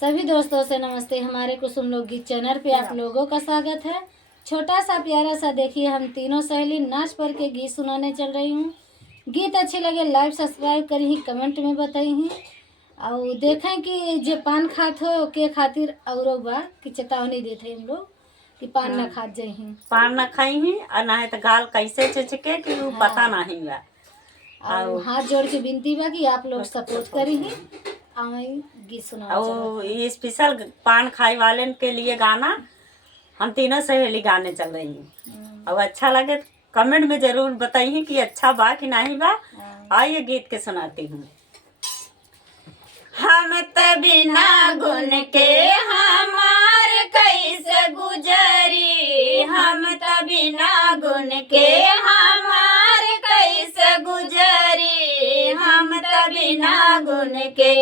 सभी दोस्तों से नमस्ते। हमारे कुसुम लोकगीत चैनल पे आप लोगों का स्वागत है। छोटा सा प्यारा सा देखिए, हम तीनों सहेली नाच पर के गीत सुनाने चल रही हूँ। गीत अच्छे लगे लाइक सब्सक्राइब करी, कमेंट में बताई और देखें कि जे पान खात हो के खातिर और बा कि चेतावनी देते हम लोग कि पान न खात जाही, पान न खाई ही और ना है तो गाल कैसे चिचके कि वो पता नहीं बा। और हाथ जोड़ के विनती बा कि आप लोग सपोर्ट करी ही गीत सुना। ये स्पेशल पान खाई वाले के लिए गाना हम तीनों सहेली गाने चल रही हैं। और अच्छा लगे तो कमेंट में जरूर बताइए कि अच्छा बा कि नहीं बा। आइए गीत के सुनाती हूँ। हम त बिना गुण के हमार कैसे गुजरी, हम त बिना गुण के हमार कैसे गुजरी, हम त बिना गुण के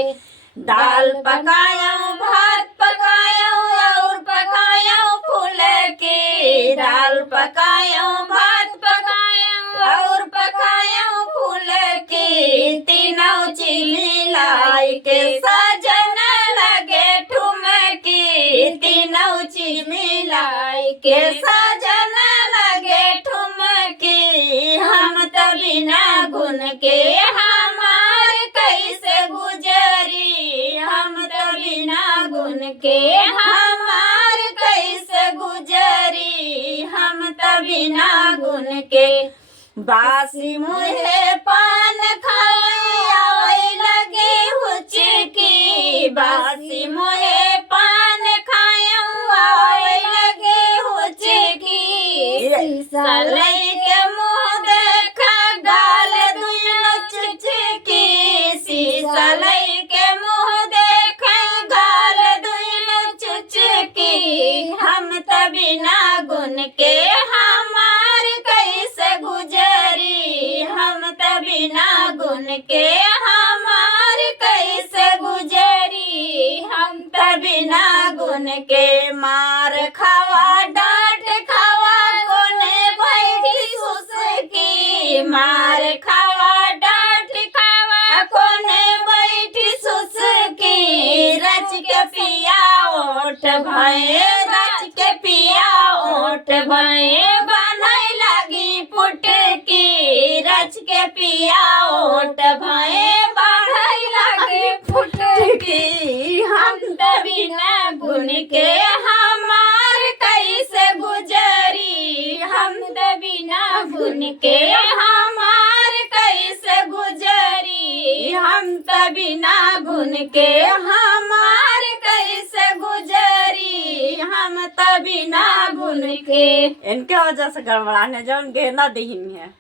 दाल पकाऊं भात पकाऊं और पकाऊं फूल की, दाल पकाऊं भात पकाऊं और पकाऊं फूल की, तीनों चीज मिलाई के सजन लगे ठुमकी, तीनों चीज मिलाई के सजन लगे ठुमकी, हम त बिना गुण के हमार कैसे गुजरी, हम त बिना गुण के हमार कैसे गुजरी, हम त बिना गुण के बासी मुहे पान खाई लगे हुचकी, बासी मुहे पान खाई लगे हुचकी, सलई के मुँह देखा गाल दुनो चुचकी, सलई के मुँह देखा गाल दुनो चुचकी, हम त बिना गुण के हमार कैसे गुजरी, हम त बिना गुण के हमार कैसे गुजरी, हम त बिना गुण के मार खावा डांट खावा कोने बैठी सुसकी, मार खावा डांट खावा कोने बैठी सुसकी, रच के पिया ओठ भये, रच के पिया ओठ भये बनई लगी फुटकी, रच के पिया ओठ भये बनई लगी फुटकी, हम त बिना गुण के हमार कैसे गुजरी, हम त बिना गुण के हमार कैसे गुजरी, हम त बिना गुण के हमार कैसे गुजरी, हम त बिना गुण के। इनके वजह से गड़बड़ाने जो गेंदा दही है।